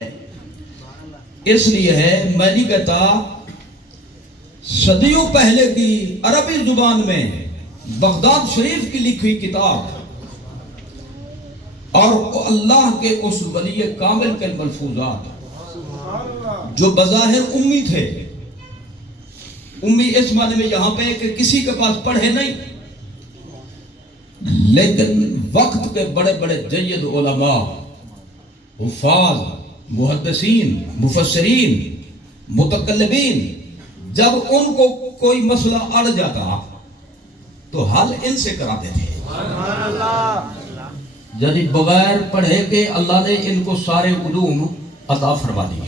اس لیے ہے میں نہیں کہتا صدیوں پہلے کی عربی زبان میں بغداد شریف کی لکھی کتاب اور اللہ کے اس ولی کامل کے ملفوظات جو بظاہر امی تھے، امی اس معنی میں یہاں پہ کہ کسی کے پاس پڑھے نہیں، لیکن وقت کے بڑے بڑے جید علماء، حفاظ، محدثین، مفسرین، متکلمین، جب ان کو کوئی مسئلہ اڑ جاتا تو حل ان سے کراتے تھے۔ یعنی بغیر پڑھے کہ اللہ نے ان کو سارے علوم عطا فرما دیے،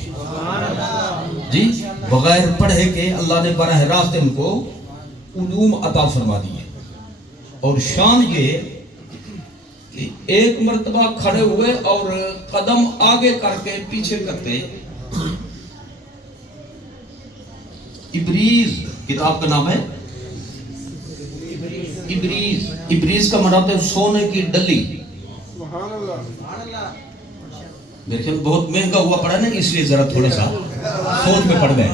جی بغیر پڑھے کہ اللہ نے براہ راست ان کو علوم عطا فرما دیے۔ اور شان یہ کہ ایک مرتبہ کھڑے ہوئے اور قدم آگے کر کے پیچھے کرتے۔ ابریز کتاب کا نام ہے، ابریز کا معنی ہے سونے کی ڈلی۔ میرے خیال بہت مہنگا ہوا پڑا نا، اس لیے ذرا تھوڑا سا سوچ میں پڑ گئے۔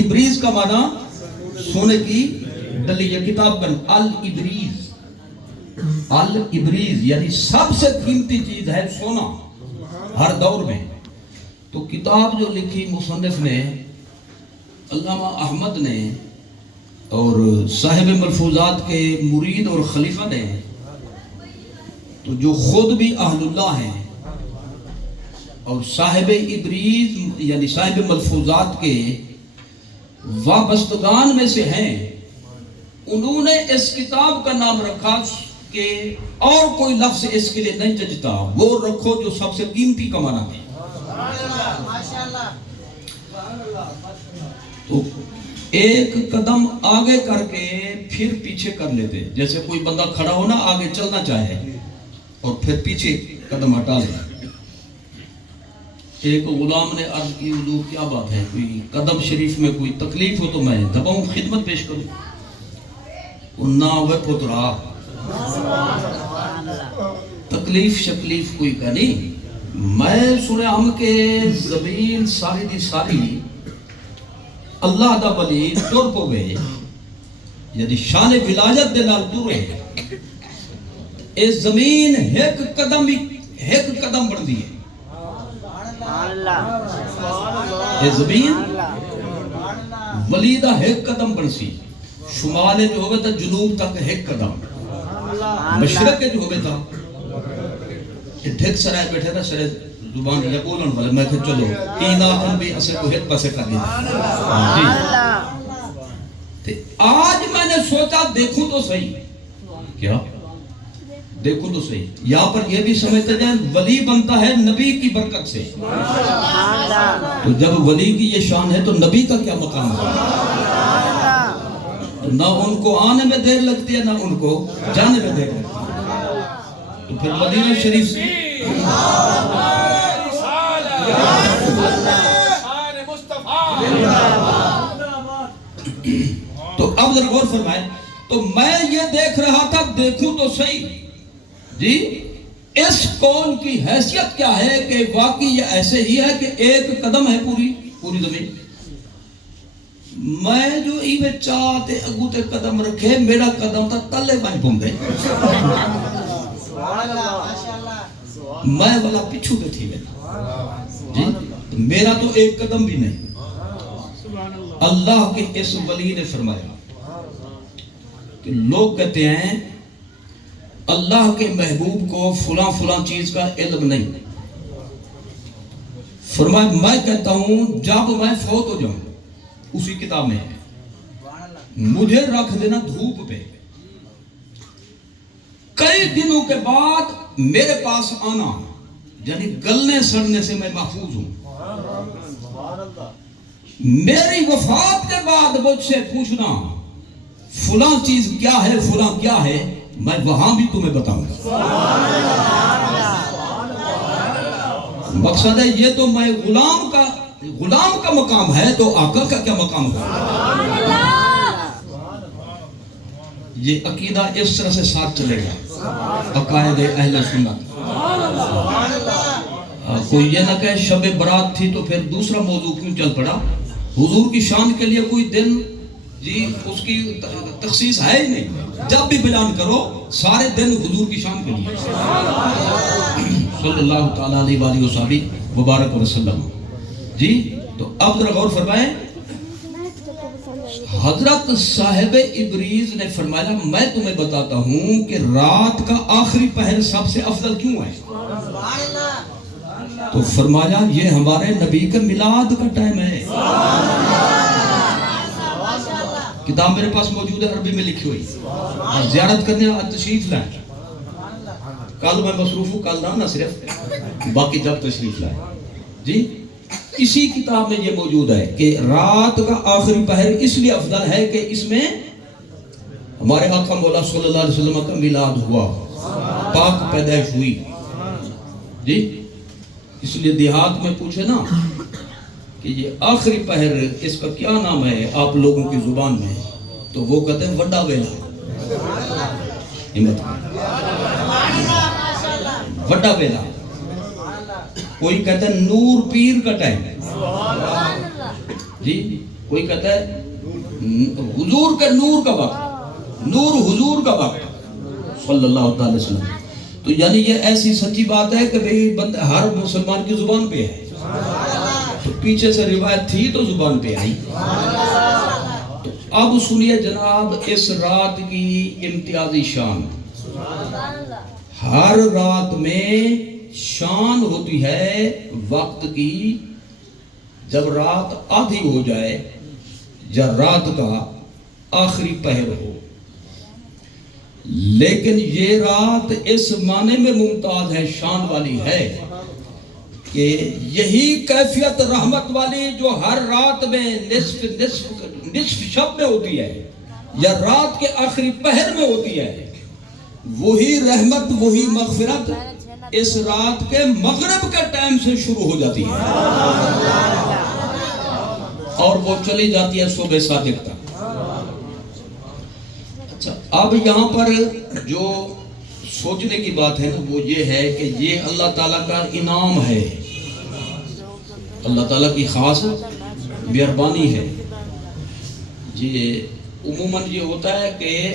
ابریز کا معنی سونے کی ڈلی، یہ کتاب کا الابریز، الابریز یعنی سب سے قیمتی چیز ہے سونا ہر دور میں۔ تو کتاب جو لکھی مصنف نے، علامہ احمد نے اور صاحب ملفوظات کے مرید اور خلیفہ نے، تو جو خود بھی اہل اللہ ہیں اور صاحب ابریز یعنی صاحب ملفوظات کے وابستگان میں سے ہیں، انہوں نے اس کتاب کا نام رکھا کہ اور کوئی لفظ اس کے لیے نہیں جچتا، وہ رکھو جو سب سے قیمتی کا معنی ہے۔ تو ایک قدم آگے کر کے پھر پیچھے کر لیتے، جیسے کوئی بندہ کھڑا ہو نا، آگے چلنا چاہے اور پھر پیچھے قدم ہٹا لے۔ ایک غلام نے عرض کی، حضور کیا بات ہے، کوئی قدم شریف میں کوئی تکلیف ہو تو میں دباؤں، خدمت پیش کروں؟ نہ ہوئے پترا، تکلیف شکلیف کوئی کا نہیں، میں سنیا ہم کے زمین ساری دی ساری اللہ دا ولی ٹر پو گئے، یعنی شان ولایت دے نال ٹرے، اے زمین ایک قدم بن دی ہے، اے زمین ولی دا ایک قدم بن سی، شمال جو ہوئے تھا جنوب تک ایک قدم، مشرق جو ہوئے تھا ڈھک سرائے بیٹھے تھا، سرائے زبان یا بولن والے، میں کہا چلو تین آخر بھی اسے کو ہٹ پاسے کر دیا۔ آج میں نے سوچا دیکھوں تو صحیح، کیا دیکھوں تو صحیح، یہاں پر یہ بھی سمجھتے جائیں ولی بنتا ہے نبی کی برکت سے، تو جب ولی کی یہ شان ہے تو نبی کا کیا مقام ہے؟ تو نہ ان کو آنے میں دیر لگتی ہے، نہ ان کو جانے میں دیر لگتی ہے۔ تو پھر مدینہ شریف سے تو اب ذرا غور فرمائیں، تو میں یہ دیکھ رہا تھا دیکھوں تو صحیح جی، اس قول کی حیثیت کیا ہے کہ واقعی یہ ایسے ہی ہے کہ ایک قدم ہے پوری زمین۔ میں جو ایوے چاہتے اگو تے قدم رکھے، میرا قدم تھا تلے بائیں پھوندے، میں والا پچھو پہ تھی جی، میرا تو ایک قدم بھی نہیں۔ اللہ کے اس ولی نے فرمایا کہ لوگ کہتے ہیں اللہ کے محبوب کو فلاں فلاں چیز کا علم نہیں، فرمایا میں کہتا ہوں جب میں فوت ہو جاؤں، اسی کتاب میں ہے، مجھے رکھ دینا دھوپ پہ، کئی دنوں کے بعد میرے پاس آنا، یعنی گلنے سڑنے سے میں محفوظ ہوں، میری وفات کے بعد مجھ سے پوچھنا فلاں چیز کیا ہے، فلاں کیا ہے، میں وہاں بھی تمہیں بتاؤں گا۔ مقصد ہے یہ تو میں غلام کا مقام ہے، تو آقا کا کیا مقام ہے؟ یہ عقیدہ اس طرح سے ساتھ چلے گا، عقائد اہل سنت۔ کوئی یہ نہ کہے شب برات تھی تو پھر دوسرا موضوع کیوں چل پڑا. حضور کی شان کے لیے کوئی دن جی اس کی تخصیص ہے ہی نہیں. جب بھی بیان کرو سارے دن حضور کی شان کے لیے صلی اللہ تعالیٰ علیہ وآلہ وسلم مبارک وسلم. جی تو اب ذرا غور فرمائیں. حضرت صاحب ابریز نے فرمایا میں تمہیں بتاتا ہوں کہ رات کا آخری پہر سب سے افضل کیوں ہے. تو فرمایا یہ ہمارے نبی کے میلاد کا ٹائم ہے. کتاب میرے پاس موجود ہے عربی میں لکھی ہوئی. زیارت کرنے آج تشریف لائیں. کل میں مصروف ہوں, کل نہ صرف باقی جب تشریف لائیں. جی اسی کتاب میں یہ موجود ہے کہ رات کا آخری پہر اس لیے افضل ہے کہ اس میں ہمارے آقا مولا صلی اللہ علیہ وسلم کا میلاد ہوا, پاک پیدائش ہوئی. جی اس لیے دیہات میں پوچھے نا کہ یہ آخری پہر اس کا کیا نام ہے آپ لوگوں کی زبان میں, تو وہ کہتے ہیں وڈا ویلا. وڈا ویلا. کوئی کہتا ہے نور پیر کا ٹائم ہے. جی کوئی کہتا ہے حضور کے نور کا وقت, نور حضور کا وقت صلی اللہ تعالی وسلم. تو یعنی یہ ایسی سچی بات ہے کہ بھئی بندہ ہر مسلمان کی زبان پہ ہے. تو پیچھے سے روایت تھی تو زبان پہ آئی. تو اب سنیے جناب اس رات کی امتیازی شان. ہر رات میں شان ہوتی ہے وقت کی جب رات آدھی ہو جائے یا رات کا آخری پہر ہو. لیکن یہ رات اس معنی میں ممتاز ہے, شان والی ہے کہ یہی کیفیت رحمت والی جو ہر رات میں نصف شب میں ہوتی ہے یا رات کے آخری پہر میں ہوتی ہے, وہی رحمت وہی مغفرت اس رات کے مغرب کے ٹائم سے شروع ہو جاتی ہے اور وہ چلی جاتی ہے صبح صادق تک. اچھا اب یہاں پر جو سوچنے کی بات ہے وہ یہ ہے کہ یہ اللہ تعالیٰ کا انعام ہے, اللہ تعالیٰ کی خاص مہربانی ہے. یہ عموماً یہ ہوتا ہے کہ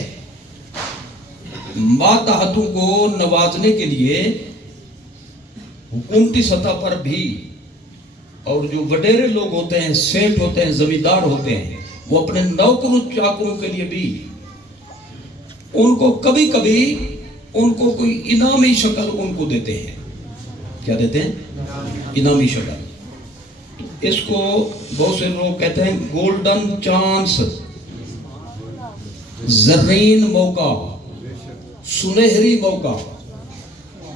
ماتحتوں کو نوازنے کے لیے حکومتی سطح پر بھی اور جو وڈیرے لوگ ہوتے ہیں, سیٹ ہوتے ہیں, زمیندار ہوتے ہیں, وہ اپنے نوکروں چاکروں کے لیے بھی ان کو کبھی کبھی ان کو کوئی انعامی شکل ان کو دیتے ہیں. کیا دیتے ہیں؟ انعامی شکل. اس کو بہت سے لوگ کہتے ہیں گولڈن چانس, زرین موقع, سنہری موقع.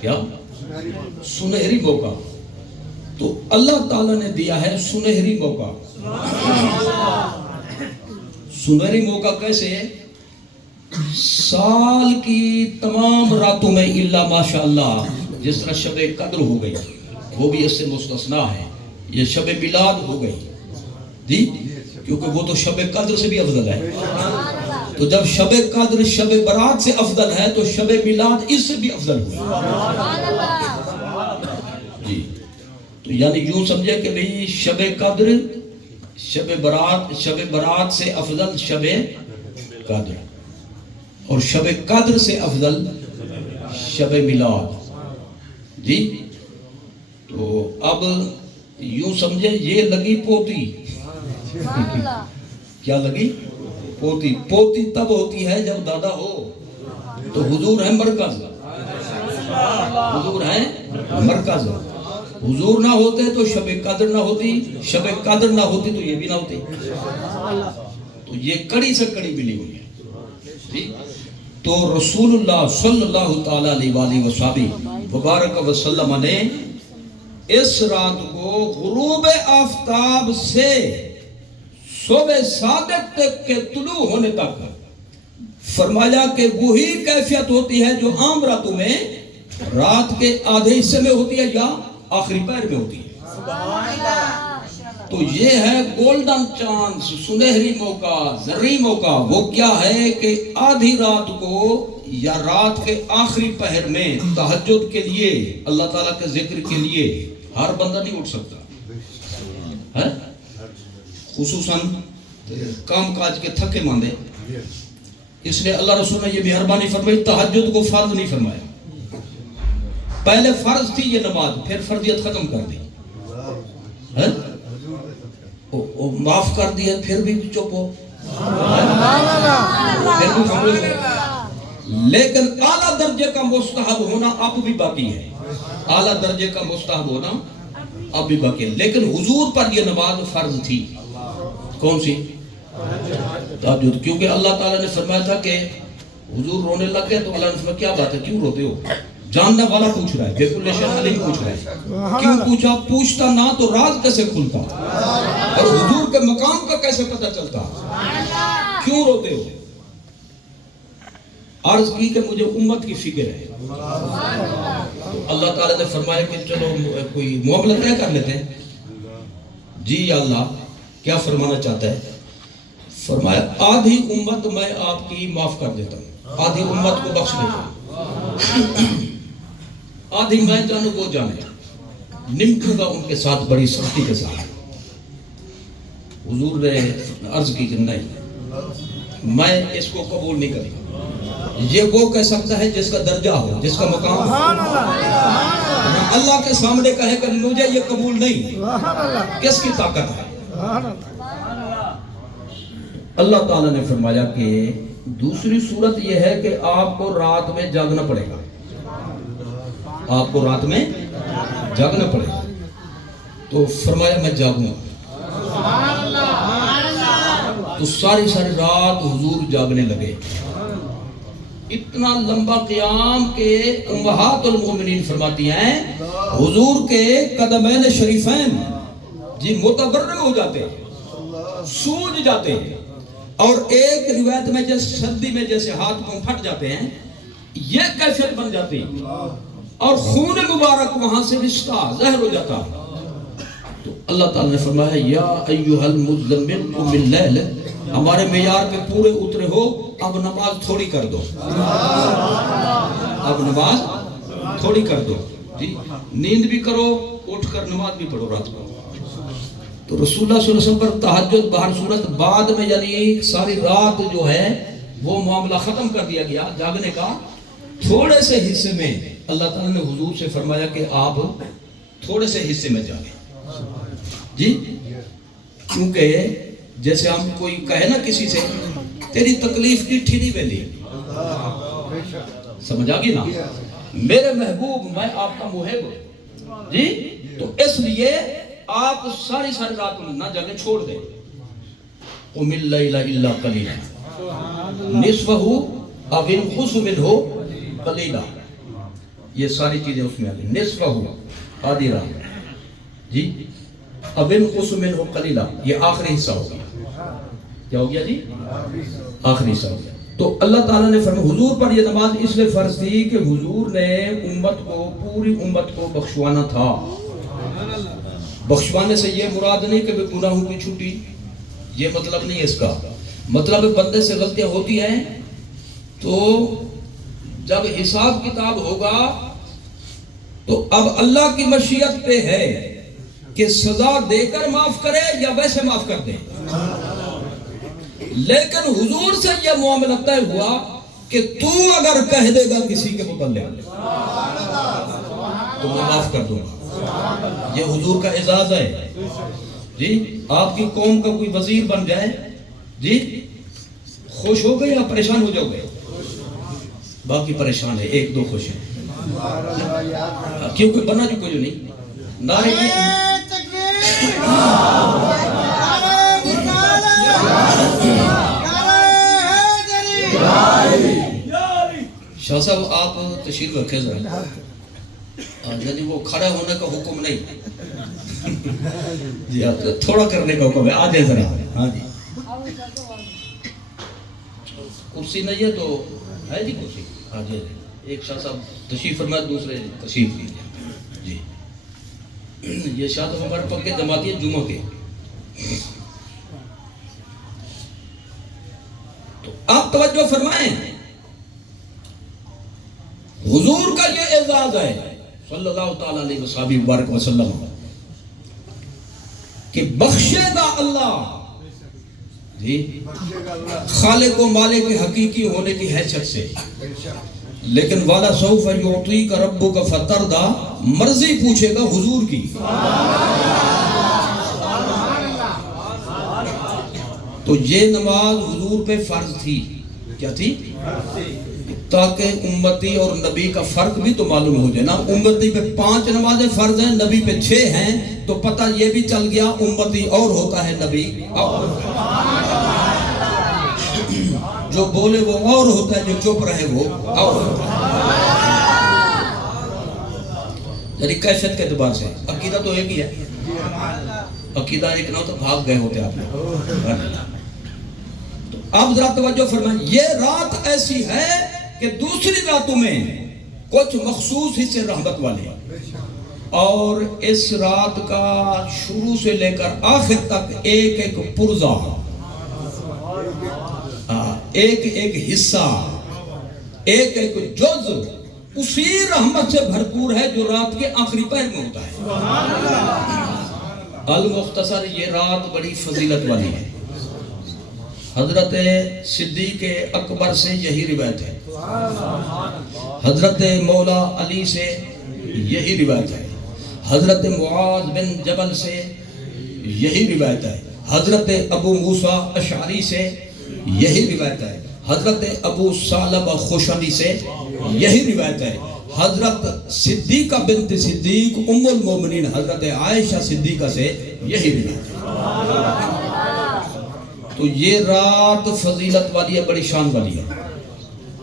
کیا سنہری موقع؟ تو اللہ تعالیٰ نے دیا ہے سنہری موقع. سنہری موقع کیسے ہے؟ سال کی تمام راتوں میں الا ماشاءاللہ جس طرح شب قدر ہو گئی, وہ بھی اس سے مستثنا ہے. یہ شب میلاد ہو گئی جی, کیونکہ وہ تو شب قدر سے بھی افضل ہے. تو جب شب قدر شب برات سے افضل ہے تو شب میلاد اس سے بھی افضل ہوئی. جی تو یعنی یوں سمجھے کہ بھئی شب قدر شب برات سے افضل شب قدر, اور شب قدر سے افضل شب میلاد. جی تو اب یوں سمجھے یہ لگی پوتی. کیا لگی؟ پوتی. پوتی تب ہوتی ہے جب دادا ہو. تو حضور ہے مرکز, حضور ہے مرکز. حضور نہ ہوتے تو شب قدر نہ ہوتی, شب قدر نہ ہوتی تو یہ بھی نہ ہوتی. تو یہ کڑی سے کڑی ملی ہوئی ہے. تو رسول اللہ صلی اللہ تعالی علیہ وآلہ وسلم مبارک وسلم نے اس رات کو غروب آفتاب سے صبح صادق تک کے طلوع ہونے تک فرمایا کہ وہی کیفیت ہوتی ہے جو عام راتوں میں رات کے آدھے حصے میں ہوتی ہے یا آخری پہر میں ہوتی ہے. تو یہ ہے گولڈن چانس, سنہری موقع, زرعی موقع. وہ کیا ہے کہ آدھی رات کو یا رات کے آخری پہر میں تہجد کے لیے, اللہ تعالیٰ کے ذکر کے لیے, ہر بندہ نہیں اٹھ سکتا ہے، خصوصاً کام کاج کے تھکے ماندے. اس لیے اللہ رسول نے یہ مہربانی فرمائی تہجد کو فرض نہیں فرمایا. پہلے فرض تھی یہ نماز، پھر فرضیت ختم کر دی. معاف کر دیا پھر بھی چپ ہو، پھر بھی خاموش ہو. لیکن اعلیٰ درجے کا مستحب ہونا اب بھی باقی ہے. اعلیٰ درجے کا مستحب ہونا اب بھی باقی ہے. لیکن حضور پر یہ نماز فرض تھی. کون سی؟ تہجد. کیونکہ اللہ تعالیٰ نے فرمایا تھا کہ حضور رونے لگ گئے تو اللہ نے فرمایا کیا بات ہے، کیوں روتے ہو؟ جاننے والا پوچھ رہا ہے، بے کل شیء علیم پوچھ رہا ہے. کیوں پوچھا؟ پوچھتا نہ تو راز کیسے کھلتا اور حضور کے مقام کا کیسے پتہ چلتا. کیوں روتے ہو؟ عرض کی کہ مجھے امت کی فکر ہے. تو اللہ تعالیٰ نے فرمایا کہ چلو کوئی معاملہ طے کر لیتے ہیں. جی یا اللہ کیا فرمانا چاہتا ہے؟ فرمایا آدھی امت میں آپ کی معاف کر دیتا ہوں، آدھی امت کو بخش دیتا ہوں، آدھی میں جانوں وہ جانے، نمٹوں گا ان کے ساتھ بڑی سختی کے ساتھ. حضور نے عرض کی کہ نہیں، میں اس کو قبول نہیں کروں. یہ وہ کہہ سکتا ہے جس کا درجہ ہو، جس کا مقام ہو. اللہ کے سامنے کہے کہ مجھے یہ قبول نہیں، کس کی طاقت ہے؟ اللہ تعالیٰ نے فرمایا کہ دوسری صورت یہ ہے کہ آپ کو رات میں جاگنا پڑے گا. آپ کو رات میں جاگنا پڑے گا. تو فرمایا میں جاگوں گا. تو ساری رات حضور جاگنے لگے. اتنا لمبا قیام کہ امہات المومنین فرماتی ہیں حضور کے قدمین شریفین جی متورم ہو جاتے ہیں، سوج جاتے ہیں. اور ایک روایت میں جیسے سردی میں جیسے ہاتھ پاؤں پھٹ جاتے ہیں، یہ کیفیت بن جاتی اور خون مبارک وہاں سے رشتہ زہر ہو جاتا. تو اللہ تعالیٰ نے فرمایا یا ایھا المزمل قم اللیل، ہمارے معیار پہ پورے اترے ہو، اب نماز تھوڑی کر دو، اب نماز تھوڑی کر دو. جی نیند بھی کرو، اٹھ کر نماز بھی پڑھو رات کو. تو رسول اللہ صلی اللہ علیہ وسلم پر تہجد بہر صورت بعد میں یعنی ساری رات جو ہے وہ معاملہ ختم کر دیا گیا جاگنے کا. تھوڑے سے حصے میں اللہ تعالیٰ نے حضور سے فرمایا کہ آپ تھوڑے سے حصے میں جاگیں. جی کیونکہ جیسے ہم کوئی کہے نا کسی سے تیری تکلیف کی ٹھیری ویلی، سمجھ آگی نا، میرے محبوب میں آپ کا محب ہوں. جی تو اس لیے آپ ساری رات میں نہ جاگے، چھوڑ دیں. قم اللیل الا قلیلا نصفہ او انقص منہ قلیلا، یہ ساری چیزیں اس میں آ گئی. نصفہ آدھی رات، جی او انقص منہ قلیلا یہ آخری حصہ ہو گیا. کیا ہو گیا جی؟ آخری حصہ ہو گیا. تو اللہ تعالیٰ نے فرمایا حضور پر یہ نماز اس لیے فرض تھی کہ حضور نے امت کو، پوری امت کو بخشوانا تھا. بخشوانے سے یہ مراد نہیں کہ گناہوں کی چھٹی، یہ مطلب نہیں ہے اس کا. مطلب بندے سے غلطیاں ہوتی ہیں تو جب حساب کتاب ہوگا تو اب اللہ کی مشیت پہ ہے کہ سزا دے کر معاف کرے یا ویسے معاف کر دے. لیکن حضور سے یہ معاملہ طے ہوا کہ تو اگر کہہ دے گا کسی کے متعلق تو میں معاف کر دوں گا. یہ حضور کا اعزاز ہے. جی آپ کی قوم کا کوئی وزیر بن جائے، جی خوش ہو گئے یا پریشان ہو جاؤ گے؟ باقی پریشان ہے، ایک دو خوش ہیں. کیوں کوئی بنا جو کوئی نہیں نعرے شاہ صاحب آپ تشریف رکھیں ذرا. یعنی وہ کھڑے ہونے کا حکم نہیں، جی تھوڑا کرنے کا حکم ہے. آ جائے ذرا. ہاں جی کرسی نہیں ہے تو ہے جی کرسی. آ جائے ایک شاہ صاحب تشریف فرمائے، دوسرے تشریف لیجیے. جی یہ شاہ صاحب ہمارے پکے جماعتی ہیں جمعہ کے. تو آپ توجہ فرمائیں، حضور کا یہ اعزاز ہے صلی اللہ تعالی علیہ وسلم کہ بخشے گا اللہ جی خالق و مالک کے حقیقی ہونے کی حیثیت سے، لیکن والا سوف یعطیک ربک فترضی مرضی پوچھے گا حضور کی۔ تو یہ نماز حضور پہ فرض تھی، کیا تھی؟ تاکہ امتی اور نبی کا فرق بھی تو معلوم ہو جائے نا۔ امتی پہ 5 نمازیں فرض ہیں، نبی پہ 6 ہیں، تو پتہ یہ بھی چل گیا امتی اور ہوتا ہے، نبی اور ہوتا ہے۔ جو بولے وہ اور ہوتا ہے، جو چپ رہے وہ اور ہوتا ہے۔ یعنی کیفیت کے اعتبار سے عقیدہ تو ایک ہی ہے، عقیدہ ایک نہ ہو تو بھاگ گئے ہوتے آپ لوگ۔ تو اب ذرا توجہ فرمائیں، یہ رات ایسی ہے کہ دوسری راتوں میں کچھ مخصوص حصے رحمت والے ہیں، اور اس رات کا شروع سے لے کر آخر تک ایک ایک پرزہ، ایک ایک حصہ، ایک ایک جز اسی رحمت سے بھرپور ہے جو رات کے آخری پہر میں ہوتا ہے۔ المختصر یہ رات بڑی فضیلت والی ہے۔ حضرت صدیق اکبر سے یہی روایت ہے، حضرت مولا علی سے یہی روایت ہے، حضرت معاذ بن جبل سے یہی روایت ہے، حضرت ابو موسیٰ اشعری سے یہی روایت ہے، حضرت ابو ثعلبہ خشنی سے یہی روایت ہے، حضرت صدیقہ بنت صدیق ام المومنین حضرت عائشہ صدیقہ سے یہی روایت ہے۔ تو یہ رات فضیلت والی ہے، بڑی شان والی ہے،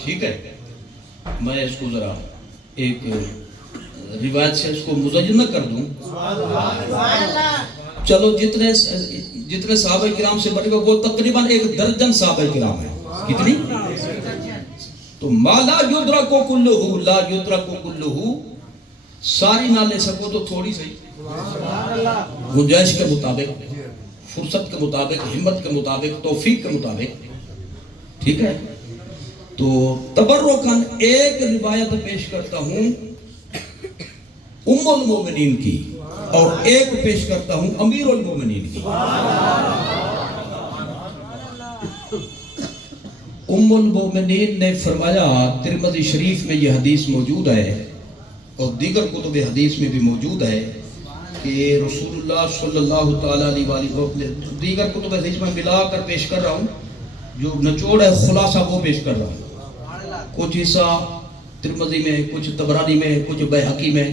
ٹھیک ہے۔ میں اس کو ذرا ایک روایت سے اس کو مزین کر دوں۔ چلو جتنے صحابہ کرام سے بڑے وہ تقریباً 1 درجن صحابہ کرام ہیں۔ کتنی؟ تو ما لا یدرک کلہ لا یدرک کلہ، ساری نہ لے سکو تو تھوڑی صحیح، گنجائش کے مطابق، فرصت کے مطابق، ہمت کے مطابق، توفیق کے مطابق، ٹھیک ہے۔ تو تبرکاً ایک روایت پیش کرتا ہوں ام المومنین کی، اور ایک پیش کرتا ہوں امیر المومنین کی۔ ام المومنین نے فرمایا، ترمذی شریف میں یہ حدیث موجود ہے اور دیگر کتب حدیث میں بھی موجود ہے کہ رسول اللہ صلی اللہ تعالیٰ علیہ وسلم، دیگر کتب حدیث میں ملا کر پیش کر رہا ہوں، جو نچوڑ ہے خلاصہ وہ پیش کر رہا ہوں، کچھ حصہ ترمذی میں، کچھ طبرانی میں، کچھ بیہقی میں،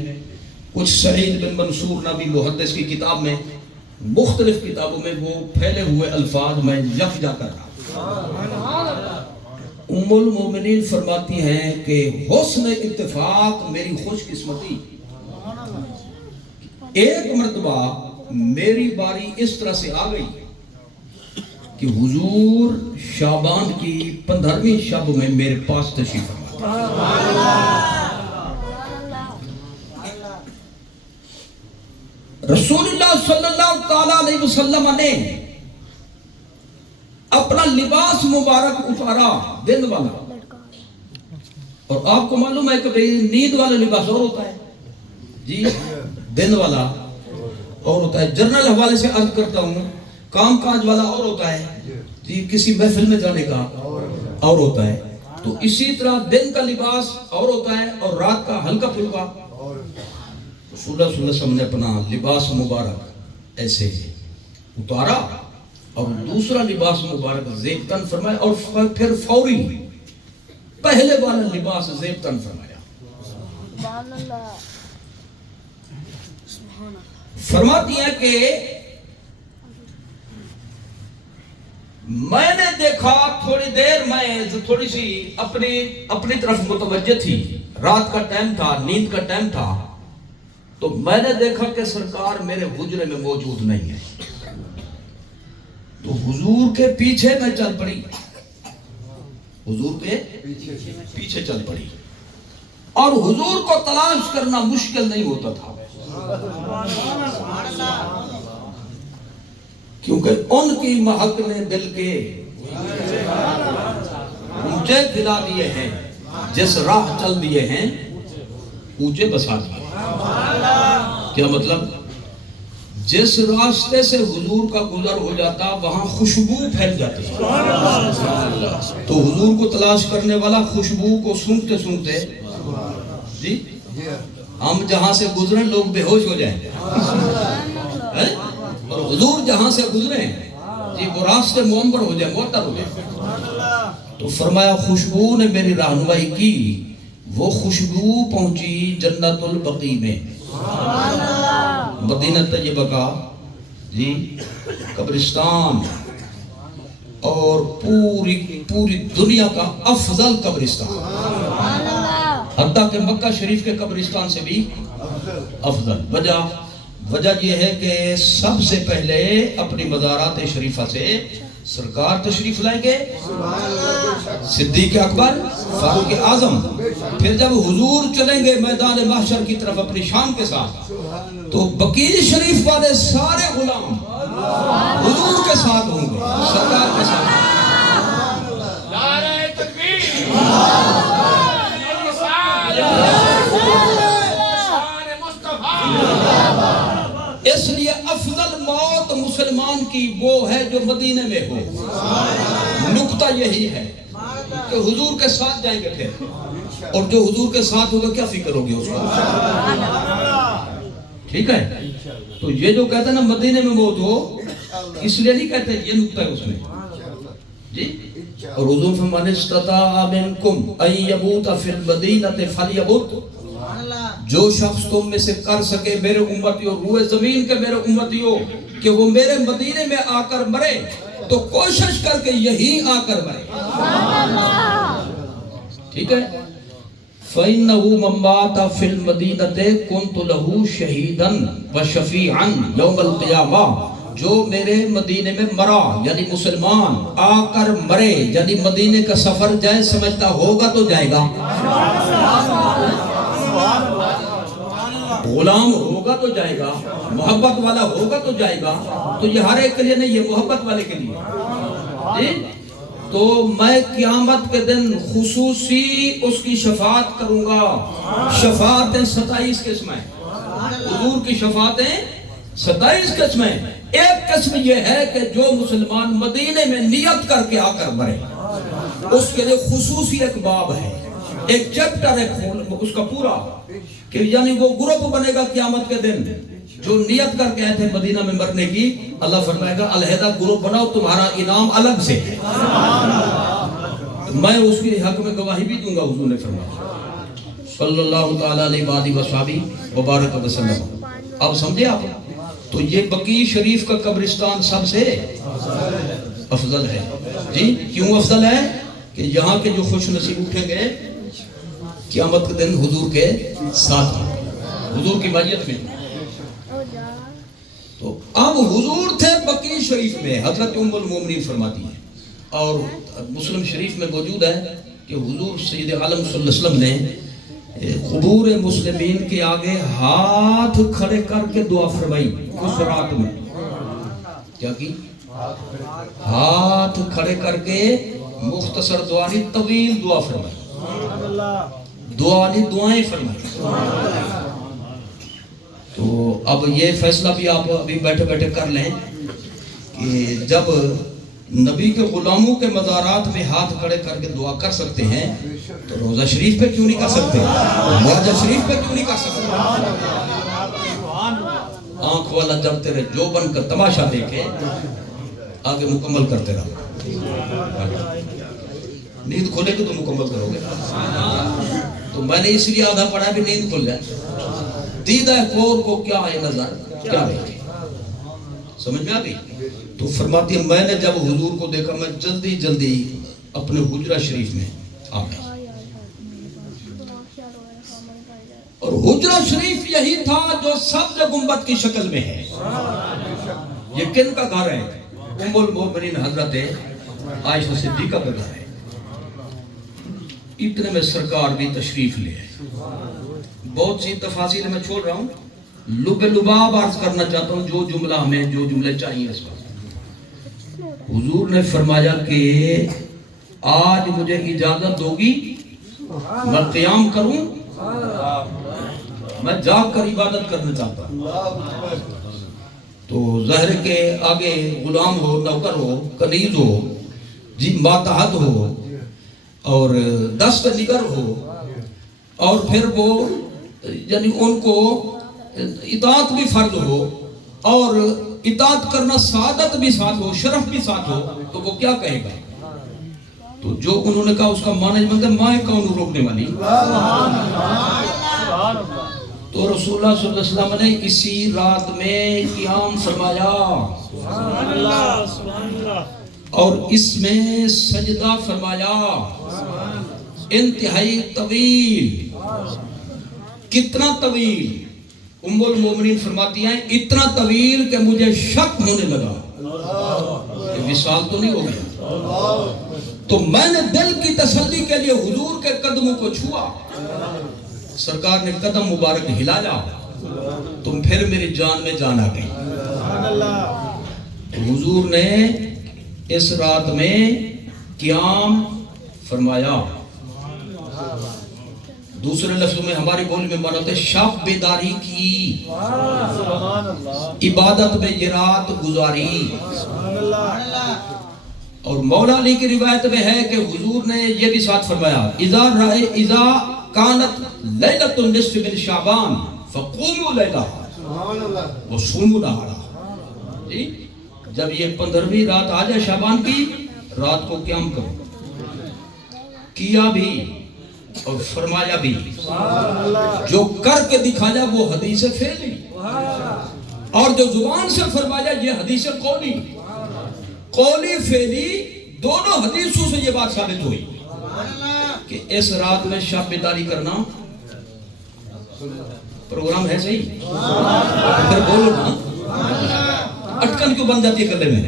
کچھ سعید بن منصور نبی محدث کی کتاب میں، مختلف کتابوں میں وہ پھیلے ہوئے الفاظ میں یکجا کر رہا ہوں۔ ام المومنین فرماتی ہیں کہ حسن اتفاق میری خوش قسمتی، ایک مرتبہ میری باری اس طرح سے آ گئی کہ حضور شعبان کی 15ویں شب میں میرے پاس تشریف فرما۔ رسول اللہ صلی اللہ تعالیٰ علیہ وسلم نے اپنا لباس مبارک اتارا دن والا، اور آپ کو معلوم ہے کہ نیند والا لباس اور ہوتا ہے جی، دن والا اور ہوتا ہے، جنرل حوالے سے عرض کرتا ہوں، کام کاج والا اور ہوتا ہے جی، کسی محفل میں جانے کا اور ہوتا ہے۔ تو اسی طرح دن کا لباس اور ہوتا ہے اور رات کا ہلکا پھلکا۔ رسول اللہ صلی اللہ علیہ وسلم نے اپنا لباس مبارک ایسے اتارا اور دوسرا لباس مبارک زیب تن فرمایا، اور پھر فوری پہلے والا لباس زیب تن فرمایا۔ فرماتی ہیں کہ میں نے دیکھا تھوڑی دیر میں تھوڑی سی اپنی طرف متوجہ تھی، رات کا ٹائم تھا، نیند کا ٹائم تھا، تو میں نے دیکھا کہ سرکار میرے حجرے میں موجود نہیں ہے، تو حضور کے پیچھے میں چل پڑی، حضور کے پیچھے چل پڑی، اور حضور کو تلاش کرنا مشکل نہیں ہوتا تھا، کیونکہ ان کی مہک نے دل کے اونچے دلا دیے ہیں، جس راہ چل دیے ہیں اونچے بسا دیے۔ کیا مطلب؟ جس راستے سے حضور کا گزر ہو جاتا وہاں خوشبو پھیل جاتی. تو حضور کو تلاش کرنے والا خوشبو کو سونگتے سونگتے جی ہم جہاں سے گزریں لوگ بے ہوش ہو جائیں اور حضور جہاں سے گزریں جی وہ راستے معمر ہو جائیں, معطر ہو جائیں. تو فرمایا خوشبو نے میری رہنمائی کی. وہ خوشبو پہنچی جنت البقیع میں, مدینہ طیبہ کا جی قبرستان, اور پوری دنیا کا افضل قبرستان, حتیٰ کہ مکہ شریف کے قبرستان سے بھی افضل. وجہ یہ ہے کہ سب سے پہلے اپنی مزارات شریفہ سے سرکار تشریف لائیں گے, صدیق اکبر, فاروق اعظم. پھر جب حضور چلیں گے میدان محشر کی طرف اپنی شان کے ساتھ, تو بقیع شریف والے سارے غلام حضور کے ساتھ ہوں گے, سرکار کے ساتھ. نعرہ تکبیر, اس لیے افضل موت مسلمان کی وہ ہے جو مدینے میں ہو. نقطہ یہی ہے کہ حضور کے ساتھ جائیں گے پھر, اور جو حضور کے ساتھ ہوگا کیا فکر ہوگی اس کو, ٹھیک ہے. تو یہ جو کہتے ہیں نا مدینے میں موت ہو, اس لیے نہیں کہتے, یہ نقطہ ہے اس میں جی. اور حضور فرمان استطاع منکم ان یموت فی المدینہ فلیمت, جو شخص تم میں سے کر سکے میرے امتیوں, روئے زمین کے میرے امتیوں, کہ وہ میرے مدینے میں آ کر مرے, تو کوشش کر کے یہی آ کر مرے, ٹھیک ہے. فَإِنَّهُ مَن مَاتَ فِي الْمَدِينَةِ كُنْتُ لَهُ شَهِيدًا وَشَفِيعًا يَوْمَ الْقِيَامَةِ, جو میرے مدینے میں مرا یعنی مسلمان آ کر مرے, یعنی مدینے کا سفر جائے سمجھتا ہوگا تو جائے گا, غلام ہوگا تو جائے گا, محبت والا ہوگا تو جائے گا. تو یہ ہر ایک کے لیے نہیں, یہ محبت والے کے لیے جی. تو میں قیامت کے دن خصوصی اس کی شفاعت کروں گا. شفاعتیں 27 قسم ہیں, حضور کی شفاعتیں 27 قسم ہیں. ایک قسم یہ ہے کہ جو مسلمان مدینے میں نیت کر کے آ کر مرے, اس کے لیے خصوصی ایک باب ہے, ایک چیپٹر ہے اس کا پورا, کہ یعنی وہ گروپ بنے گا قیامت کے دن جو نیت کر کے آئے تھے مدینہ میں مرنے کی. اللہ فرمائے گا علیحدہ گروپ بناؤ, تمہارا انعام الگ سے ہے. میں اس کے حق میں گواہی بھی دوں گا. حضور نے فرمایا صلی اللہ تعالیٰ علیہ وآلہ وصحبہ وبارک وسلم. اب سمجھے آپ, تو یہ بقیع شریف کا قبرستان سب سے افضل ہے جی. کیوں افضل ہے؟ کہ یہاں کے جو خوش نصیب اٹھیں گے قیامت کے دن حضور کے ساتھ, حضور کی معیت میں. تو اب حضور تھے بقیع شریف میں, حضرت ام المومنین فرماتی ہیں, اور مسلم شریف میں موجود ہے کہ حضور سید عالم صلی اللہ علیہ وسلم نے قبور مسلمین کے آگے ہاتھ کھڑے کر کے دعا فرمائی. اس رات میں کیا کی؟ ہاتھ کھڑے کر کے مختصر دعا نہیں, طویل دعا فرمائی, دعائیں فرمائی. تو اب یہ فیصلہ بھی آپ ابھی بیٹھے بیٹھے کر لیں کہ جب نبی کے غلاموں کے مزارات میں ہاتھ کھڑے کر کے دعا کر سکتے ہیں, تو روضہ شریف پہ کیوں نہیں کر سکتے, روضہ شریف پہ کیوں نہیں کر سکتے. آنکھ والا جب تیرے جوبن کا تماشا دیکھے آگے مکمل کرتے رہو, نیند کھولے گی تو مکمل کرو گے. تو میں نے اس لیے آدھا پڑھا بھی نیند کھل جائے. دیدہ کور کو کیا ہے نظر, کیا ہے سمجھ میں آ گئی. تو فرماتی ہے میں نے جب حضور کو دیکھا میں جلدی جلدی اپنے حجرہ شریف میں آ گئی. اور حجرہ شریف یہی تھا جو سبز گنبد کی شکل میں ہے. یہ کن کا گھر ہے؟ ام المومنین حضرت عائشہ صدیقہ کا گھر ہے. اتنے میں سرکار بھی تشریف لے آئے. بہت سی تفاصیل میں چھوڑ رہا ہوں, لب لباب عرض کرنا چاہتا ہوں جو جملہ ہمیں جو جملے چاہیے اس وقت. حضور نے فرمایا کہ آج مجھے اجازت دوگی میں قیام کروں, میں جاگ کر عبادت کرنا چاہتا ہوں. تو ظہر کے آگے غلام ہو، نوکر ہو، کنیز ہو، جی ماتحت ہو اور دست نگر ہو، اور پھر وہ یعنی ان کو اطاعت بھی فرض ہو اور اطاعت کرنا سعادت بھی ساتھ ہو، شرف بھی ساتھ ہو، تو وہ کیا کہے گا؟ تو جو انہوں نے کہا اس کا مینجمنٹ ہے مائیں کون روکنے والی. تو رسول اللہ صلی اللہ علیہ وسلم نے اسی رات میں قیام فرمایا اور اس میں سجدہ فرمایا انتہائی طویل. کتنا طویل؟ ام المومنین فرماتی ہیں اتنا طویل کہ مجھے شک ہونے لگا کہ وصال تو نہیں ہو گیا. تو میں نے دل کی تسلی کے لیے حضور کے قدموں کو چھوا، سرکار نے قدم مبارک ہلایا تو پھر میری جان میں جان آ گئی. تو حضور نے اس رات میں قیام فرمایا. دوسرے لفظوں میں ہماری بولی میں مانا ہوتا ہے شب بیداری کی، عبادت میں یہ رات گزاری. اور مولا علی کی روایت میں ہے کہ حضور نے یہ بھی ساتھ فرمایا اذا کانت لیلۃ النصف من شعبان فقوموا لیلہ وصوموا نہارا. جب یہ 15ویں رات آ جائے شعبان کی، رات کو قیام کرو. کیا بھی اور فرمایا بھی. جو کر کے دکھایا وہ حدیث فعلی، اور جو زبان سے فرمایا یہ حدیث قولی. قولی فعلی دونوں حدیثوں سے یہ بات ثابت ہوئی کہ اس رات میں شب بیداری کرنا پروگرام ہے. صحیح پھر بولو نا، اٹکن کیوں بن جاتی ہے گلے میں؟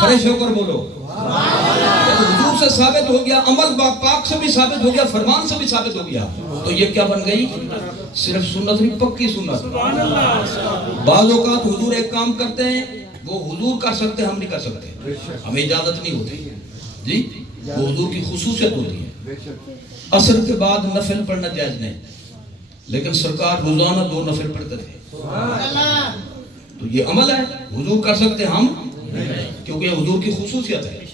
فریش ہو کر بولو. حضور سے ثابت ہو گیا، عمل پاک سے بھی ثابت ہو گیا، فرمان سے بھی ثابت ہو گیا، تو یہ کیا بن گئی؟ صرف سنت نہیں، پکی سنت. بعض اوقات حضور ایک کام کرتے ہیں وہ حضور کر سکتے ہیں، ہم نہیں کر سکتے، ہمیں اجازت نہیں ہوتی جی. وہ حضور کی خصوصیت ہوتی ہے. عصر کے بعد نفل پڑھنا جائز نہیں، لیکن سرکار روزانہ 2 نفل پڑھتے تھے. تو یہ عمل ہے، حضور کر سکتے ہم کیونکہ یہ حضور کی خصوصیت ہے.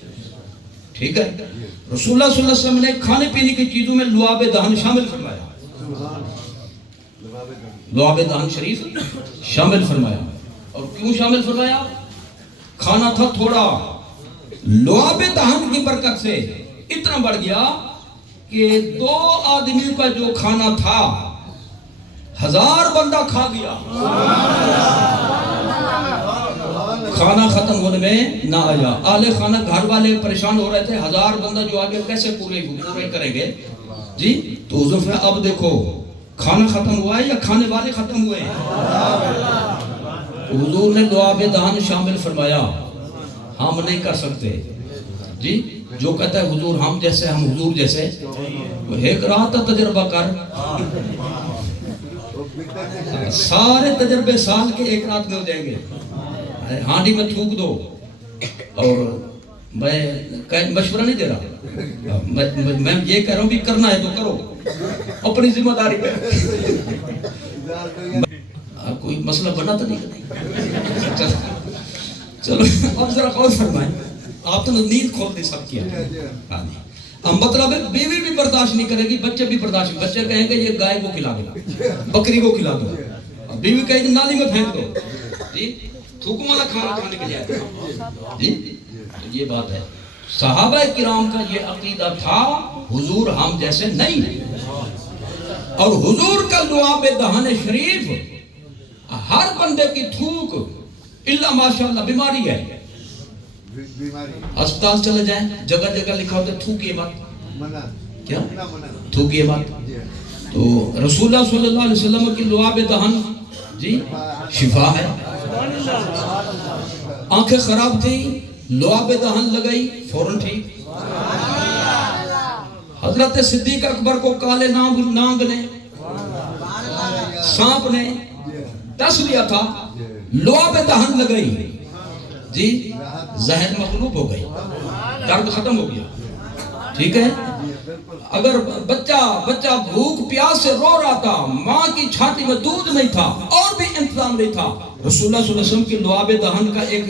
ٹھیک ہے. رسول اللہ صلی اللہ علیہ وسلم نے کھانے پینے کی چیزوں میں لعاب دہن شامل فرمایا. لعاب دہن شریف شامل فرمایا. اور کیوں شامل فرمایا؟ کھانا تھا تھوڑا، لعاب دہن کی برکت سے اتنا بڑھ گیا کہ 2 آدمیوں کا جو کھانا تھا 1000 بندہ کھا گیا. کھانا ختم ہونے میں نہ آیا. اہل خانہ گھر والے پریشان ہو رہے تھے، 1000 بندہ جو آگے کیسے پورے کریں گے جی. تو حضور نے اب دیکھو کھانا ختم ہوا ہے یا کھانے والے ختم ہوئے ہیں. حضور نے لعاب دہن شامل فرمایا. ہم نہیں کر سکتے جی. جو کہتا ہے حضور ہم جیسے، ہم حضور جیسے، وہ ایک رات تجربہ کر. سارے تجربے سال کے ایک رات میں ہو جائیں گے. ہانڈی میں تھوک دو. اور میں مشورہ نہیں دے رہا، میں یہ کہہ رہا ہوں بھی کرنا ہے تو کرو اپنی ذمہ داری پہ. کوئی مسئلہ بنا تو نہیں. چلو اب ذرا غور فرمائیں. آپ تو نیند کھول دے سب کیا. اب مطلب ہے بیوی بھی برداشت نہیں کرے گی، بچے بھی برداشت نہیں. بچے کہیں گے یہ گائے کو کھلا دو، بکری کو کھلا دو. بیوی کہے گی نالی میں پھینک دو جی، تھوکوں والا کھانا کھانے کے لیے جی. تو یہ بات ہے. صحابہ کرام کا یہ عقیدہ تھا حضور ہم جیسے نہیں. اور حضور کا لعاب دہن شریف ہر بندے کی تھوک الا ماشاءاللہ بیماری ہے. اسپتال چلے جائیں جگہ جگہ لکھا ہوتا ہے تھوکیے مت. کیا تھوکیے مت؟ تو رسول اللہ صلی اللہ علیہ وسلم کی لعاب دہن جی شفا ہے. آنکھیں خراب تھی، لعاب دہن لگائی فوراً ٹھیک. حضرت صدیق اکبر کو کالے نانگ نے، سانپ نے ڈس لیا تھا، لعاب دہن لگائی جی، زہر مغلوب ہو گئی، درد ختم ہو گیا. ٹھیک ہے. اگر بچہ بھوک پیاس سے رو رہا تھا، ماں کی چھاتی میں دودھ نہیں تھا اور بھی انتظام نہیں تھا، رسول اللہ صلی اللہ علیہ وسلم کی لعاب دہن کا ایک